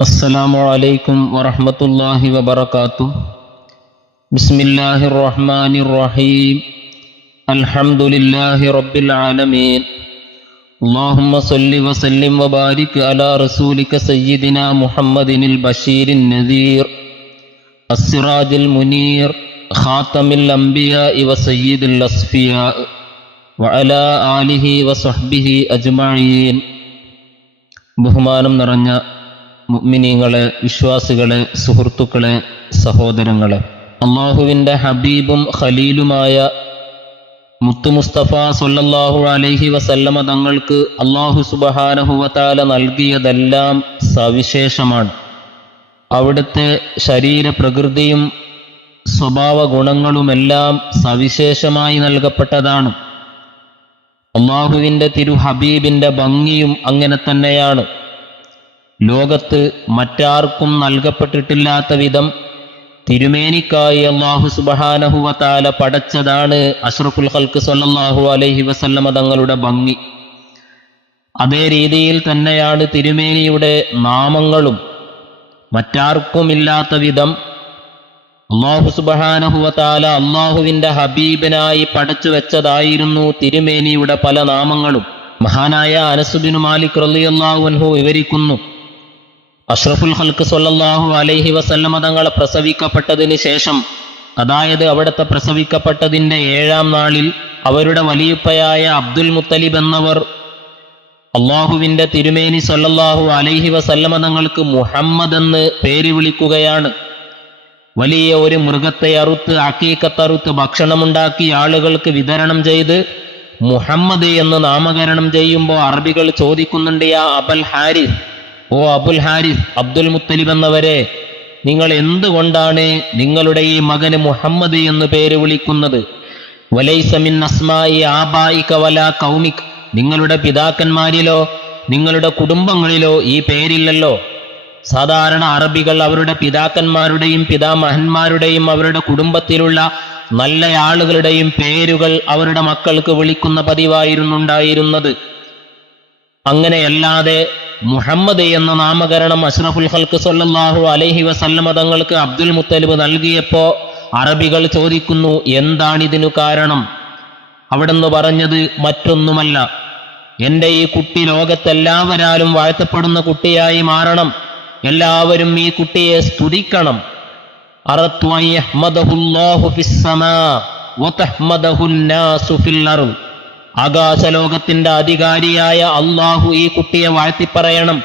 السلام عليكم ورحمة الله وبركاته بسم الله الرحمن الرحيم الحمد لله رب العالمين اللهم صل وسلم وبارك على رسولك سيدنا محمد البشير النذير السراج المنير خاتم الأنبياء وسيد الأصفياء وعلى آله وصحبه أجمعين ബഹുമാനം നിറഞ്ഞ മുഅ്മിനീങ്ങളെ വിശ്വാസികളെ സുഹൃത്തുക്കളെ സഹോദരങ്ങളെ. അള്ളാഹുവിന്റെ ഹബീബും ഖലീലുമായ മുത്തു മുസ്തഫ സൊല്ലാഹു അലൈഹി വസല്ലമ തങ്ങൾക്ക് അള്ളാഹു സുബഹാനഹുവതാല നൽകിയതെല്ലാം സവിശേഷമാണ്. അവിടുത്തെ ശരീരപ്രകൃതിയും സ്വഭാവ ഗുണങ്ങളുമെല്ലാം സവിശേഷമായി നൽകപ്പെട്ടതാണ്. അള്ളാഹുവിന്റെ തിരു ഹബീബിന്റെ ഭംഗിയും അങ്ങനെ തന്നെയാണ്. ലോകത്ത് മറ്റാർക്കും നൽകപ്പെട്ടിട്ടില്ലാത്ത വിധം തിരുമേനിക്കായി അള്ളാഹു സുബഹാനഹുവത്താല പടച്ചതാണ് അഷ്റഫുൽ ഹൽക്ക് സല്ലാഹു അലൈഹി വസല്ലമ തങ്ങളുടെ ഭംഗി. അതേ രീതിയിൽ തന്നെയാണ് തിരുമേനിയുടെ നാമങ്ങളും മറ്റാർക്കും ഇല്ലാത്ത വിധം അള്ളാഹു സുബഹാനഹുവത്താല അള്ളാഹുവിന്റെ ഹബീബിനായി പടച്ചു വെച്ചതായിരുന്നു തിരുമേനിയുടെ പല നാമങ്ങളും. മഹാനായ അനസുബിനു മാലിക് റളിയല്ലാഹു അൻഹു വിവരിക്കുന്നു അഷ്റഫുൽ ഹൽക്ക് സൊല്ലാഹു അലൈഹി വസല്ലമ തങ്ങളെ പ്രസവിക്കപ്പെട്ടതിന് ശേഷം അതായത് അവിടുത്തെ പ്രസവിക്കപ്പെട്ടതിന്റെ ഏഴാം നാളിൽ അവരുടെ വലിയുപ്പയായ അബ്ദുൽ മുത്തലിബ് എന്നവർ അള്ളാഹുവിന്റെ തിരുമേനി സൊല്ലാഹു അലൈഹി വസല്ലമ തങ്ങൾക്ക് മുഹമ്മദ് എന്ന് പേര് വിളിക്കുകയാണ്. വലിയ ഒരു മൃഗത്തെ അറുത്ത് അക്കീക്കത്തറുത്ത് ഭക്ഷണമുണ്ടാക്കി ആളുകൾക്ക് വിതരണം ചെയ്ത് മുഹമ്മദ് എന്ന് നാമകരണം ചെയ്യുമ്പോൾ അറബികൾ ചോദിക്കുന്നുണ്ട് ആ അബൽ ഹാരിസ് ഓ അബുൽ ഹാരിസ് അബ്ദുൽ മുത്തലിബ് എന്നവരെ നിങ്ങൾ എന്തുകൊണ്ടാണ് നിങ്ങളുടെ ഈ മകന് മുഹമ്മദ് എന്ന് പേര് വിളിക്കുന്നത്? വലൈസമിൻ അസ്മായി ആബായിക വല കൗമിക്. നിങ്ങളുടെ പിതാക്കന്മാരിലോ നിങ്ങളുടെ കുടുംബങ്ങളിലോ ഈ പേരില്ലല്ലോ. സാധാരണ അറബികൾ അവരുടെ പിതാക്കന്മാരുടെയും പിതാമഹന്മാരുടെയും അവരുടെ കുടുംബത്തിലുള്ള നല്ല ആളുകളുടെയും പേരുകൾ അവരുടെ മക്കൾക്ക് വിളിക്കുന്ന പതിവായിരുന്നുണ്ടായിരുന്നത് അങ്ങനെയല്ലാതെ മുഹമ്മദ് എന്ന നാമകരണം അഷ്റഫുൽ ഹൽക്ക് സല്ലല്ലാഹു അലൈഹി വസല്ലമ തങ്ങൾക്ക് അബ്ദുൽ മുത്തലിബ് നൽകിയപ്പോ അറബികൾ ചോദിക്കുന്നു എന്താണിതിനു കാരണം? അവിടുന്ന് പറഞ്ഞത് മറ്റൊന്നുമല്ല. എന്റെ ഈ കുട്ടി ലോകത്തെല്ലാവരാലും വാഴ്ത്തപ്പെടുന്ന കുട്ടിയായി മാറണം. എല്ലാവരും ഈ കുട്ടിയെ സ്തുതിക്കണം. അറത്തു അൻ യഹ്മദഹുല്ലാഹു ഫിസ്സമാ വതഹ്മദഹുന്നാസു ഫിൽ അർദ്. ആകാശലോകത്തിന്റെ അധികാരിയായ അള്ളാഹു ഈ കുട്ടിയെ വാഴ്ത്തിപ്പറയണം.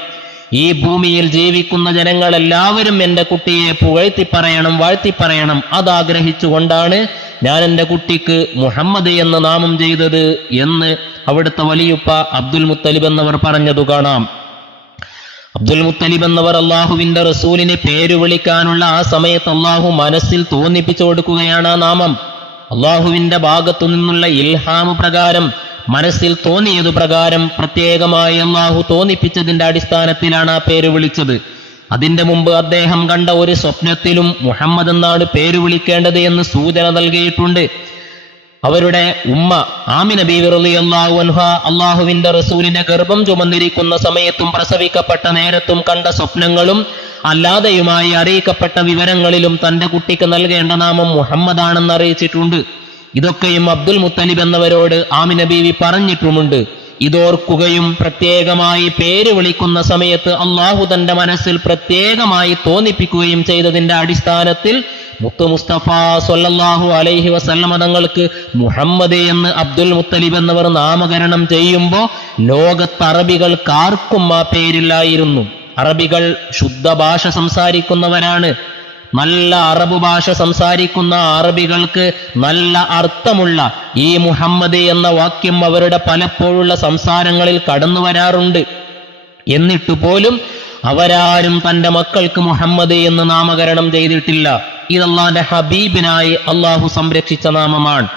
ഈ ഭൂമിയിൽ ജീവിക്കുന്ന ജനങ്ങൾ എല്ലാവരും എന്റെ കുട്ടിയെ പുകഴ്ത്തിപ്പറയണം വാഴ്ത്തിപ്പറയണം. അതാഗ്രഹിച്ചുകൊണ്ടാണ് ഞാൻ എന്റെ കുട്ടിക്ക് മുഹമ്മദ് എന്ന് നാമം ചെയ്തത് എന്ന് അവിടുത്തെ വലിയുപ്പ അബ്ദുൽ മുത്തലിബ് എന്നവർ പറഞ്ഞതു കാണാം. അബ്ദുൽ മുത്തലിബ് എന്നവർ അള്ളാഹുവിന്റെ റസൂലിനെ പേര് വിളിക്കാനുള്ള ആ സമയത്ത് അള്ളാഹു മനസ്സിൽ തോന്നിപ്പിച്ചു കൊടുക്കുകയാണ് ആ നാമം. അള്ളാഹുവിന്റെ ഭാഗത്തു നിന്നുള്ള ഇൽഹാമ് പ്രകാരം മനസ്സിൽ തോന്നിയതു പ്രകാരം പ്രത്യേകമായി അള്ളാഹു തോന്നിപ്പിച്ചതിന്റെ അടിസ്ഥാനത്തിലാണ് ആ പേര് വിളിച്ചത്. അതിന്റെ മുമ്പ് അദ്ദേഹം കണ്ട ഒരു സ്വപ്നത്തിലും മുഹമ്മദ് എന്നാണ് പേര് വിളിക്കേണ്ടത് എന്ന് സൂചന നൽകിയിട്ടുണ്ട്. അവരുടെ ഉമ്മ ആമിന ബീവി അള്ളാഹു അൻഹ അള്ളാഹുവിന്റെ റസൂലിന്റെ ഗർഭം ചുമന്നിരിക്കുന്ന സമയത്തും പ്രസവിക്കപ്പെട്ട നേരത്തും കണ്ട സ്വപ്നങ്ങളും അല്ലാതെയുമായി അറിയിക്കപ്പെട്ട വിവരങ്ങളിലും തന്റെ കുട്ടിക്ക് നൽകേണ്ട നാമം മുഹമ്മദാണെന്ന് അറിയിച്ചിട്ടുണ്ട്. ഇതൊക്കെയും അബ്ദുൽ മുത്തലിബ് എന്നവരോട് ആമിന ബീവി പറഞ്ഞിട്ടുമുണ്ട്. ഇതോർക്കുകയും പ്രത്യേകമായി പേര് വിളിക്കുന്ന സമയത്ത് അള്ളാഹു തന്റെ മനസ്സിൽ പ്രത്യേകമായി തോന്നിപ്പിക്കുകയും ചെയ്തതിന്റെ അടിസ്ഥാനത്തിൽ മുത്തു മുസ്തഫ സൊല്ലാഹു അലൈഹി വസല്ലമ തങ്ങൾക്ക് മുഹമ്മദ് എന്ന് അബ്ദുൽ മുത്തലിബ് എന്നവർ നാമകരണം ചെയ്യുമ്പോൾ ലോകത്തറബികൾക്കാർക്കും ആ പേരില്ലായിരുന്നു. അറബികൾ ശുദ്ധ ഭാഷ സംസാരിക്കുന്നവരാണ്. നല്ല അറബ് ഭാഷ സംസാരിക്കുന്ന അറബികൾക്ക് നല്ല അർത്ഥമുള്ള ഈ മുഹമ്മദ് എന്ന വാക്യം അവരുടെ പലപ്പോഴുള്ള സംസാരങ്ങളിൽ കടന്നു വരാറുണ്ട്. എന്നിട്ടു പോലും അവരാരും തന്റെ മക്കൾക്ക് മുഹമ്മദ് എന്ന് നാമകരണം ചെയ്തിട്ടില്ല. ഇത് ഹബീബിനായി അള്ളാഹു സംരക്ഷിച്ച നാമമാണ്.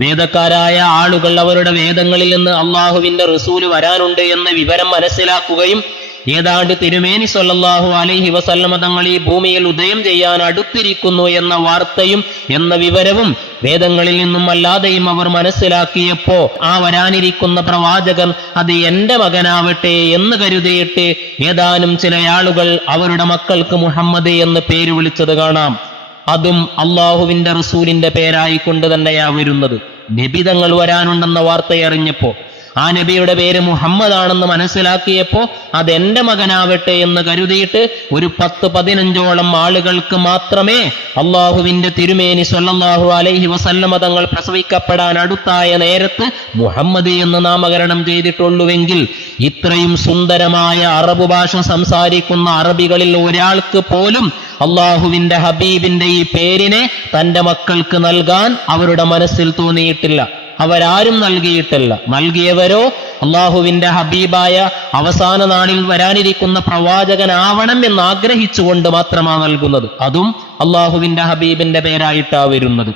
വേദക്കാരായ ആളുകൾ അവരുടെ വേദങ്ങളിൽ നിന്ന് അള്ളാഹുവിന്റെ റസൂൽ വരാനുണ്ട് എന്ന വിവരം മനസ്സിലാക്കുകയും ഏതാണ്ട് തിരുമേനി സൊല്ലാഹു അലൈഹി വസല്ലമ തങ്ങൾ ഈ ഭൂമിയിൽ ഉദയം ചെയ്യാൻ അടുത്തിരിക്കുന്നു എന്ന വാർത്തയും എന്ന വിവരവും വേദങ്ങളിൽ നിന്നും അല്ലാതെയും അവർ മനസ്സിലാക്കിയപ്പോ ആ വരാനിരിക്കുന്ന പ്രവാചകൻ അത് എന്റെ മകനാവട്ടെ എന്ന് കരുതിയിട്ട് ഏതാനും ചില ആളുകൾ അവരുടെ മക്കൾക്ക് മുഹമ്മദ് എന്ന് പേര് വിളിച്ചത് കാണാം. അതും അള്ളാഹുവിന്റെ റസൂലിന്റെ പേരായിക്കൊണ്ട് തന്നെയാ വരുന്നത്. നിബിതങ്ങൾ വരാനുണ്ടെന്ന വാർത്തയറിഞ്ഞപ്പോ ആ നബിയുടെ പേര് മുഹമ്മദ് ആണെന്ന് മനസ്സിലാക്കിയപ്പോൾ അതെന്റെ മകനാവട്ടെ എന്ന് കരുതിയിട്ട് ഒരു പത്ത് പതിനഞ്ചോളം ആളുകൾക്ക് മാത്രമേ അള്ളാഹുവിന്റെ തിരുമേനി സ്വല്ലല്ലാഹു അലൈഹി വസല്ലമ തങ്ങൾ പ്രസവിക്കപ്പെടാൻ അടുത്തായ നേരത്ത് മുഹമ്മദ് എന്ന് നാമകരണം ചെയ്തിട്ടുള്ളുവെങ്കിൽ ഇത്രയും സുന്ദരമായ അറബ് ഭാഷ സംസാരിക്കുന്ന അറബികളിൽ ഒരാൾക്ക് പോലും അള്ളാഹുവിന്റെ ഹബീബിന്റെ ഈ പേരിനെ തന്റെ മക്കൾക്ക് നൽകാൻ അവരുടെ മനസ്സിൽ തോന്നിയിട്ടില്ല. അവരാരും നൽകിയിട്ടല്ല. നൽകിയവരോ അള്ളാഹുവിന്റെ ഹബീബായ അവസാന നാളിൽ വരാനിരിക്കുന്ന പ്രവാചകനാവണം എന്ന് ആഗ്രഹിച്ചുകൊണ്ട് മാത്രമാണ് നൽകുന്നത്. അതും അള്ളാഹുവിന്റെ ഹബീബിന്റെ പേരായിട്ടാ വരുന്നത്.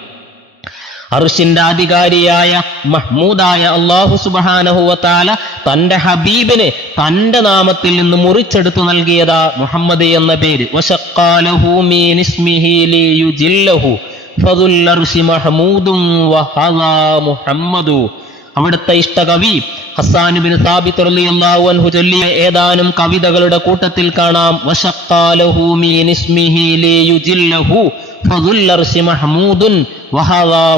അർഷിന്റെ അധികാരിയായ മഹ്മൂദായ അള്ളാഹു സുബാനഹുവത്താല തന്റെ ഹബീബിനെ തന്റെ നാമത്തിൽ നിന്ന് മുറിച്ചെടുത്തു നൽകിയതാ മുഹമ്മദ് എന്ന പേര്. അവിടുത്തെ ഇഷ്ടകവി ഹസാനുബിൻ സാബിത്ത് അൻഹു ചൊല്ലിയ ഏതാനും കവിതകളുടെ കൂട്ടത്തിൽ കാണാം.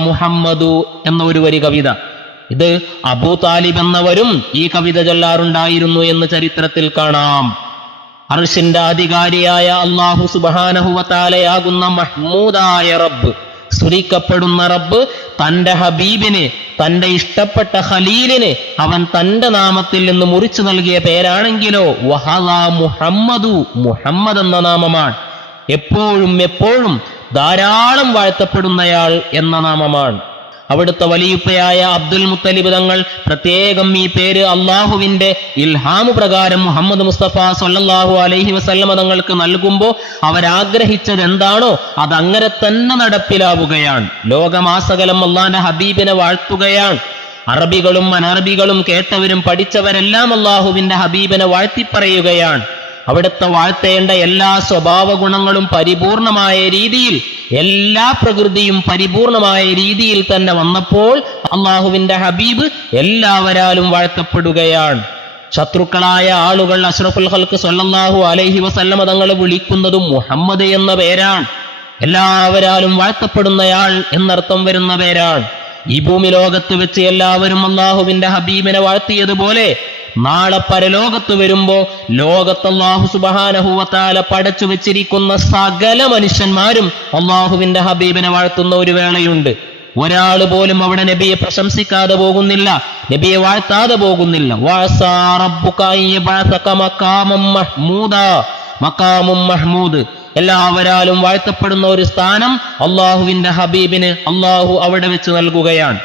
മുഹമ്മദു എന്ന ഒരു വരി കവിത. ഇത് അബൂ താലിബ് എന്നവരും ഈ കവിത ചൊല്ലാറുണ്ടായിരുന്നു എന്ന് ചരിത്രത്തിൽ കാണാം. അർഷിന്റെ അധികാരിയായ അള്ളാഹു സുബാനഹുവത്താലയാകുന്ന മഹ്മൂദായ റബ്ബ് സ്തുതിക്കപ്പെടുന്ന റബ്ബ് തന്റെ ഹബീബിനെ തന്റെ ഇഷ്ടപ്പെട്ട ഖലീലിനെ അവൻ തന്റെ നാമത്തിൽ നിന്ന് മുറിച്ചു നൽകിയ പേരാണെങ്കിലോ മുഹമ്മദു മുഹമ്മദ് എന്ന നാമമാണ്. എപ്പോഴും എപ്പോഴും ധാരാളം വാഴ്ത്തപ്പെടുന്നയാൾ എന്ന നാമമാണ്. അവിടുത്തെ വലിയുപ്പയായ അബ്ദുൽ മുത്തലിബ് തങ്ങൾ പ്രത്യേകം ഈ പേര് അള്ളാഹുവിന്റെ ഇൽഹാമു പ്രകാരം മുഹമ്മദ് മുസ്തഫ സല്ലല്ലാഹു അലൈഹി വസല്ലമ തങ്ങൾക്ക് നൽകുമ്പോൾ അവരാഗ്രഹിച്ചത് എന്താണോ അതങ്ങനെ തന്നെ നടപ്പിലാവുകയാണ്. ലോകമാസകലം അള്ളാന്റെ ഹബീബിനെ വാഴ്ത്തുകയാണ്. അറബികളും അനറബികളും കേട്ടവരും പഠിച്ചവരെല്ലാം അള്ളാഹുവിന്റെ ഹബീബിനെ വാഴ്ത്തിപ്പറയുകയാണ്. അവിടുത്തെ വാഴ്ത്തേണ്ട എല്ലാ സ്വഭാവ ഗുണങ്ങളും പരിപൂർണമായ രീതിയിൽ എല്ലാ പ്രകൃതിയും പരിപൂർണമായ രീതിയിൽ തന്നെ വന്നപ്പോൾ അള്ളാഹുവിന്റെ ഹബീബ് എല്ലാവരാലും വാഴ്ത്തപ്പെടുകയാണ്. ശത്രുക്കളായ ആളുകൾ അഷ്റഫുൽ ഹൽക്ക് സൊല്ലാഹു അലൈഹി വസല്ലമ തങ്ങളെ വിളിക്കുന്നതും മുഹമ്മദ് എന്ന പേരാണ്. എല്ലാവരാലും വാഴ്ത്തപ്പെടുന്നയാൾ എന്നർത്ഥം വരുന്ന പേരാണ്. ഈ ഭൂമി ലോകത്ത് വെച്ച് എല്ലാവരും അള്ളാഹുവിന്റെ ഹബീബിനെ വാഴ്ത്തിയതുപോലെ നാളെ പരലോകത്ത് വരുമ്പോ ലോകത്ത് അള്ളാഹു സുബഹാനഹുവത്താല പടച്ചു വെച്ചിരിക്കുന്ന സകല മനുഷ്യന്മാരും അള്ളാഹുവിന്റെ ഹബീബിനെ വാഴ്ത്തുന്ന ഒരു വേളയുണ്ട്. ഒരാൾ പോലും അവിടെ നബിയെ പ്രശംസിക്കാതെ പോകുന്നില്ല നബിയെ വാഴ്ത്താതെ പോകുന്നില്ല. മഹ്മൂദാ. മഹ്മൂദ്. എല്ലാവരാലും വാഴ്ത്തപ്പെടുന്ന ഒരു സ്ഥാനം അള്ളാഹുവിന്റെ ഹബീബിന് അള്ളാഹു അവിടെ വെച്ച് നൽകുകയാണ്.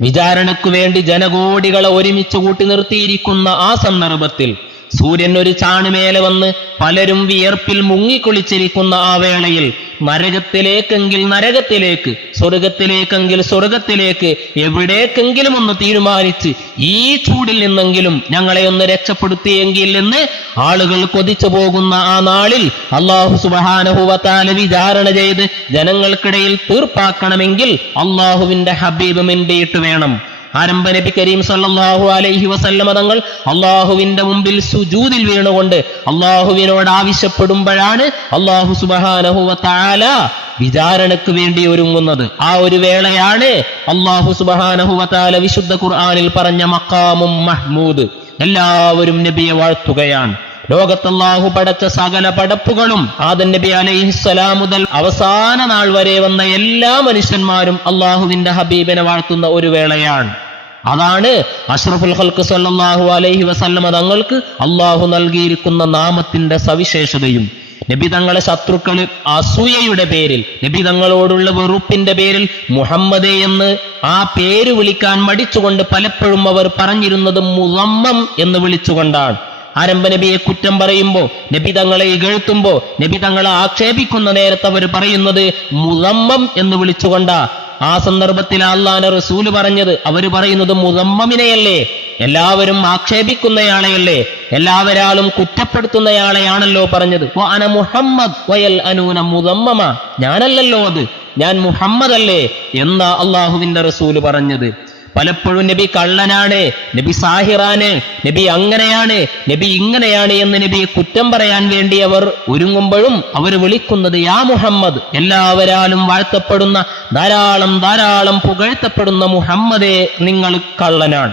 വിചാരണയ്ക്കു വേണ്ടി ജനകോടികളെ ഒരുമിച്ച് കൂട്ടി നിർത്തിയിരിക്കുന്ന ആ സന്ദർഭത്തിൽ സൂര്യൻ ഒരു ചാണുമേലെ വന്ന് പലരും വിയർപ്പിൽ മുങ്ങിക്കുളിച്ചിരിക്കുന്ന ആ വേളയിൽ നരകത്തിലേക്കെങ്കിൽ നരകത്തിലേക്ക് സ്വർഗത്തിലേക്കെങ്കിൽ സ്വർഗത്തിലേക്ക് എവിടേക്കെങ്കിലും ഒന്ന് തീരുമാനിച്ച് ഈ ചൂടിൽ നിന്നെങ്കിലും ഞങ്ങളെ ഒന്ന് രക്ഷപ്പെടുത്തിയെങ്കിൽ എന്ന് ആളുകൾ കൊതിച്ചു പോകുന്ന ആ നാളിൽ അള്ളാഹു സുബഹാനഹുവത്താല വിചാരണ ചെയ്ത് ജനങ്ങൾക്കിടയിൽ തീർപ്പാക്കണമെങ്കിൽ അള്ളാഹുവിന്റെ ഹബീബ് മിണ്ടിയിട്ട് വേണം. ആരംഭ നബി കരീം സല്ലാഹു അലൈഹി വസല്ലമ തങ്ങൾ അള്ളാഹുവിന്റെ മുമ്പിൽ സുജൂതിൽ വീണുകൊണ്ട് അള്ളാഹുവിനോട് ആവശ്യപ്പെടുമ്പോഴാണ് അള്ളാഹു സുബഹാനഹു താല വിചാരണക്ക് വേണ്ടി ഒരുങ്ങുന്നത്. ആ ഒരു വേളയാണ് അള്ളാഹു സുബഹാനഹു താല വിശുദ്ധ ഖുർആാനിൽ പറഞ്ഞ മക്കാമും മഹ്മൂദ്. എല്ലാവരും നബിയെ വാഴ്ത്തുകയാണ്. ലോകത്തല്ലാഹു പടച്ച സകല പടപ്പുകളും ആദൻ നബി അലൈഹിസ്സലാം മുതൽ അവസാന നാൾ വരെ വന്ന എല്ലാ മനുഷ്യന്മാരും അള്ളാഹുവിന്റെ ഹബീബിനെ വാഴ്ത്തുന്ന ഒരു വേളയാണ്. അതാണ് അഷ്റഫുൽ ഹൽക്ക് സല്ലാഹു അലൈഹി വസല്ലമ തങ്ങൾക്ക് അള്ളാഹു നൽകിയിരിക്കുന്ന നാമത്തിന്റെ സവിശേഷതയും. നബി തങ്ങളെ ശത്രുക്കൾ അസൂയയുടെ പേരിൽ നബി തങ്ങളോടുള്ള വെറുപ്പിന്റെ പേരിൽ മുഹമ്മദ് എന്ന് ആ പേര് വിളിക്കാൻ മടിച്ചുകൊണ്ട് പലപ്പോഴും അവർ പറഞ്ഞിരുന്നത് മുഹമ്മം എന്ന് വിളിച്ചുകൊണ്ടാണ്. ആരംഭ നബിയെ കുറ്റം പറയുമ്പോൾ നബി തങ്ങളെ ഇകഴ്ത്തുമ്പോ നബി തങ്ങളെ ആക്ഷേപിക്കുന്ന നേരത്ത് അവർ പറയുന്നത് മുഹമ്മം എന്ന് വിളിച്ചുകൊണ്ടാ. ആ സന്ദർഭത്തിൽ അള്ളാന റസൂൽ പറഞ്ഞത്. അവർ പറയുന്നത് മുതമ്മമിനെയല്ലേ എല്ലാവരും ആക്ഷേപിക്കുന്നയാളെയല്ലേ? എല്ലാവരാലും കുറ്റപ്പെടുത്തുന്നയാളെയാണല്ലോ പറഞ്ഞത്. "വ അന മുഹമ്മദ് അനൂന മുദമ്മമ. ഞാനല്ലല്ലോ അത്. ഞാൻ മുഹമ്മദ് അല്ലേ എന്ന അള്ളാഹുവിന്റെ റസൂൽ പറഞ്ഞത്. പലപ്പോഴും നബി കള്ളനാണ് നബി സാഹിറാണ് നബി അങ്ങനെയാണ് നബി ഇങ്ങനെയാണ് എന്ന് നബിയെ കുറ്റം പറയാൻ വേണ്ടി അവർ ഒരുങ്ങുമ്പോഴും അവർ വിളിക്കുന്നത് യാ മുഹമ്മദ്. എല്ലാവരാലും വാഴ്ത്തപ്പെടുന്ന ധാരാളം ധാരാളം പുകഴ്ത്തപ്പെടുന്ന മുഹമ്മദേ നിങ്ങൾ കള്ളനാണ്.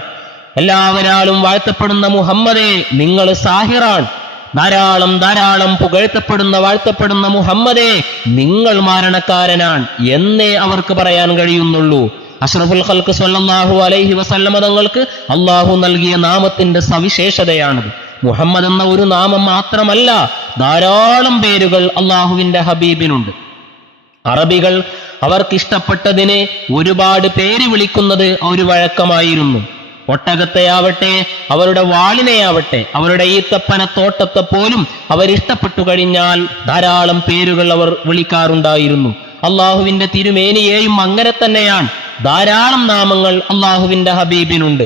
എല്ലാവരാലും വാഴ്ത്തപ്പെടുന്ന മുഹമ്മദേ നിങ്ങൾ സാഹിറാണ്. ധാരാളം ധാരാളം പുകഴ്ത്തപ്പെടുന്ന വാഴ്ത്തപ്പെടുന്ന മുഹമ്മദേ നിങ്ങൾ മാരണക്കാരനാണ് എന്നേ അവർക്ക് പറയാൻ കഴിയുന്നുള്ളൂ. അഷ്റഫുൽ ഖൽക്ക് സ്വല്ലാഹു അലൈഹി വസല്ലമ തങ്ങൾക്ക് അള്ളാഹു നൽകിയ നാമത്തിന്റെ സവിശേഷതയാണത്. മുഹമ്മദ് എന്ന ഒരു നാമം മാത്രമല്ല ധാരാളം പേരുകൾ അള്ളാഹുവിന്റെ ഹബീബിനുണ്ട്. അറബികൾ അവർക്കിഷ്ടപ്പെട്ടതിനെ ഒരുപാട് പേര് വിളിക്കുന്നത് ഒരു വഴക്കമായിരുന്നു. ഒട്ടകത്തെയാവട്ടെ അവരുടെ വാളിനെയാവട്ടെ അവരുടെ ഈത്തപ്പന തോട്ടത്തെ പോലും അവരിഷ്ടപ്പെട്ടു കഴിഞ്ഞാൽ ധാരാളം പേരുകൾ അവർ വിളിക്കാറുണ്ടായിരുന്നു. അള്ളാഹുവിന്റെ തിരുമേനിയെയും അങ്ങനെ തന്നെയാണ്. ധാരാളം നാമങ്ങൾ അള്ളാഹുവിന്റെ ഹബീബിനുണ്ട്.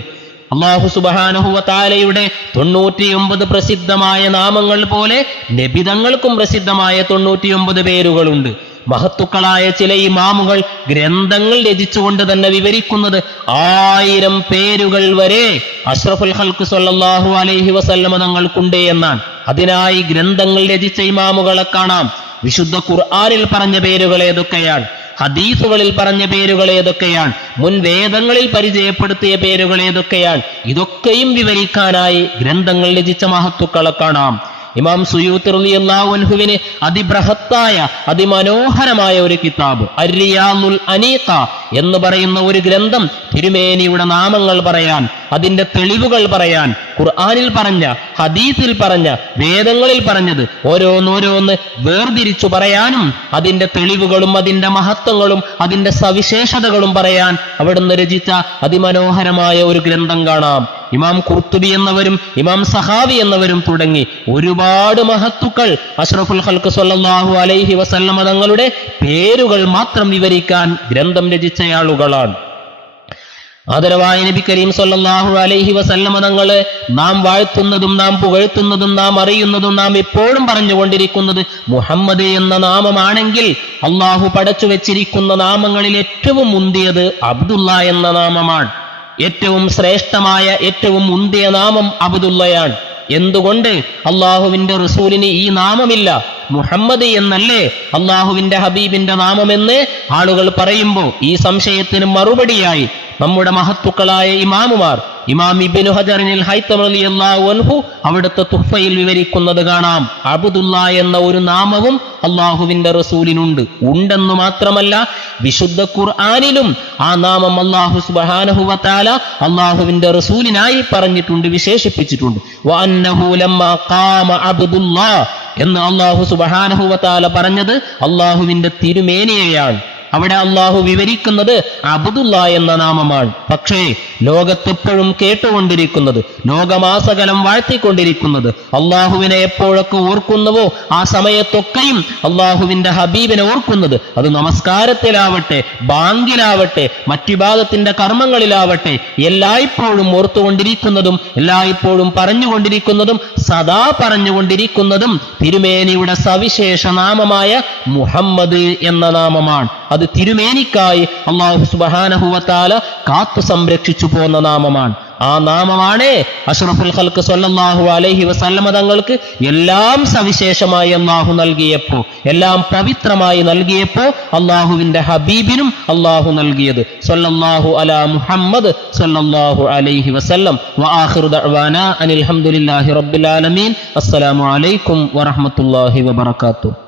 അള്ളാഹു സുബാനഹുവാലയുടെ തൊണ്ണൂറ്റിയൊമ്പത് പ്രസിദ്ധമായ നാമങ്ങൾ പോലെ നബിതങ്ങൾക്കും പ്രസിദ്ധമായ തൊണ്ണൂറ്റിയൊമ്പത് പേരുകളുണ്ട്. മഹത്തുക്കളായ ചില ഇമാമുകൾ ഗ്രന്ഥങ്ങൾ രചിച്ചുകൊണ്ട് തന്നെ വിവരിക്കുന്നത് ആയിരം പേരുകൾ വരെ അഷ്റഫുൽ ഹൽക്ക് സൊല്ലാഹു അലൈഹി വസല്ലമ തങ്ങൾക്കുണ്ട് എന്നാണ്. അതിനായി ഗ്രന്ഥങ്ങൾ രചിച്ച ഇമാമുകളെ കാണാം. വിശുദ്ധ ഖുർആനിൽ പറഞ്ഞ പേരുകൾ ഏതൊക്കെയാണ്? ഹദീസുകളിൽ പറഞ്ഞ പേരുകൾ ഏതൊക്കെയാണ്? മുൻ വേദങ്ങളിൽ പരിചയപ്പെടുത്തിയ പേരുകൾ ഏതൊക്കെയാണ്? ഇതൊക്കെയും വിവരിക്കാനായി ഗ്രന്ഥങ്ങൾ രചിച്ച മഹത്തുക്കളെ കാണാം. ഇമാം സുയൂത്ത് റളിയല്ലാഹു അൻഹുവിന് അതിബൃഹത്തായ അതിമനോഹരമായ ഒരു കിതാബ് അരിയാനുൽ അനീഖ എന്ന് പറയുന്ന ഒരു ഗ്രന്ഥം തിരുമേനിയുടെ നാമങ്ങൾ പറയാൻ അതിന്റെ തെളിവുകൾ പറയാൻ ഖുർആാനിൽ പറഞ്ഞ ഹദീസിൽ പറഞ്ഞ വേദങ്ങളിൽ പറഞ്ഞത് ഓരോന്നോരോന്ന് വേർതിരിച്ചു പറയാനും അതിന്റെ തെളിവുകളും അതിന്റെ മഹത്വങ്ങളും അതിന്റെ സവിശേഷതകളും പറയാൻ അവിടുന്ന് രചിച്ച അതിമനോഹരമായ ഒരു ഗ്രന്ഥം കാണാം. ഇമാം കുർത്തുബി എന്നവരും ഇമാം സഹാബി എന്നവരും തുടങ്ങി ഒരുപാട് മഹത്തുക്കൾ അഷ്റഫുൽ ഹൽക്ക് സല്ലാഹു അലൈഹി വസല്ലമ തങ്ങളുടെ പേരുകൾ മാത്രം വിവരിക്കാൻ ഗ്രന്ഥം രചിച്ച ആളുകളാണ് ആദരവായ നബി കരീം സല്ലാഹു അലൈഹി വസല്ലമ തങ്ങളെ നാം വാഴ്ത്തുന്നതും നാം പുകഴ്ത്തുന്നതും നാം അറിയുന്നതും നാം എപ്പോഴും പറഞ്ഞുകൊണ്ടിരിക്കുന്നത് മുഹമ്മദ് എന്ന നാമമാണെങ്കിൽ അള്ളാഹു പടച്ചു വെച്ചിരിക്കുന്ന നാമങ്ങളിൽ ഏറ്റവും മുന്തിയത് അബ്ദുള്ള എന്ന നാമമാണ്. ഏറ്റവും ശ്രേഷ്ഠമായ ഏറ്റവും മുന്തിയ നാമം അബ്ദുള്ളയാണ്. എന്തുകൊണ്ട് അള്ളാഹുവിന്റെ റസൂലിന് ഈ നാമമില്ല? മുഹമ്മദ് എന്നല്ലേ അള്ളാഹുവിന്റെ ഹബീബിന്റെ നാമമെന്ന് ആളുകൾ പറയുമ്പോൾ ഈ സംശയത്തിന് മറുപടിയായി നമ്മുടെ മഹത്തുക്കളായ ഇമാമുമാർ ഇമാം ഇബിനു ഹജറിനിൽ ഹൈത്തം റളിയല്ലാഹു അൻഹു അവിടുത്തെ തുഫയിൽ വിവരിക്കുന്നത് കാണാം. അബുദുല്ല എന്ന ഒരു നാമവും അള്ളാഹുവിന്റെ റസൂലിനുണ്ട്. ഉണ്ടെന്ന് മാത്രമല്ല വിശുദ്ധ ഖുർആനിലും ആ നാമം അള്ളാഹു സുബ്ഹാനഹു വതആല അള്ളാഹുവിന്റെ റസൂലിനായി പറഞ്ഞിട്ടുണ്ട് വിശേഷിപ്പിച്ചിട്ടുണ്ട്. എന്ന് അള്ളാഹു സുബ്ഹാനഹു വതആല പറഞ്ഞത് അള്ളാഹുവിന്റെ തിരുമേനിയെയാണ്. അവിടെ അള്ളാഹു വിവരിക്കുന്നത് അബ്ദുള്ള എന്ന നാമമാണ്. പക്ഷേ ലോകത്തെപ്പോഴും കേട്ടുകൊണ്ടിരിക്കുന്നത് ലോകമാസകലം വാഴ്ത്തിക്കൊണ്ടിരിക്കുന്നത് അള്ളാഹുവിനെ എപ്പോഴൊക്കെ ഓർക്കുന്നുവോ ആ സമയത്തൊക്കെയും അള്ളാഹുവിന്റെ ഹബീബിനെ ഓർക്കുന്നത്. അത് നമസ്കാരത്തിലാവട്ടെ ബാങ്കിലാവട്ടെ മറ്റുഭാഗത്തിന്റെ കർമ്മങ്ങളിലാവട്ടെ എല്ലായ്പ്പോഴും ഓർത്തുകൊണ്ടിരിക്കുന്നതും എല്ലായ്പ്പോഴും പറഞ്ഞുകൊണ്ടിരിക്കുന്നതും സദാ പറഞ്ഞുകൊണ്ടിരിക്കുന്നതും തിരുമേനിയുടെ സവിശേഷ നാമമായ മുഹമ്മദ് എന്ന നാമമാണ്. അത് തിരുമേനിക്കായി അള്ളാഹു സുബാനഹുവത്താല കാത്തു സംരക്ഷിച്ചു പോന്ന നാമമാണ്. ആ നാമമാണ് അഷ്റഫുൽ ഖൽക്ക് സ്വല്ലല്ലാഹു അലൈഹി വസല്ലമ തങ്ങൾക്ക് എല്ലാം സവിശേഷമായി അള്ളാഹു നൽകിയപ്പോ എല്ലാം പവിത്രമായി നൽകിയപ്പോ അള്ളാഹുവിന്റെ ഹബീബിനും അള്ളാഹു നൽകിയത്. സ്വല്ലല്ലാഹു അലാ മുഹമ്മദ് സ്വല്ലല്ലാഹു അലൈഹി വസല്ലം. അനിൽ ഹംദുലില്ലാഹി റബ്ബിൽ ആലമീൻ. അസ്സലാമു അലൈക്കും വറഹ്മത്തുള്ളാഹി വബറകാതുഹു.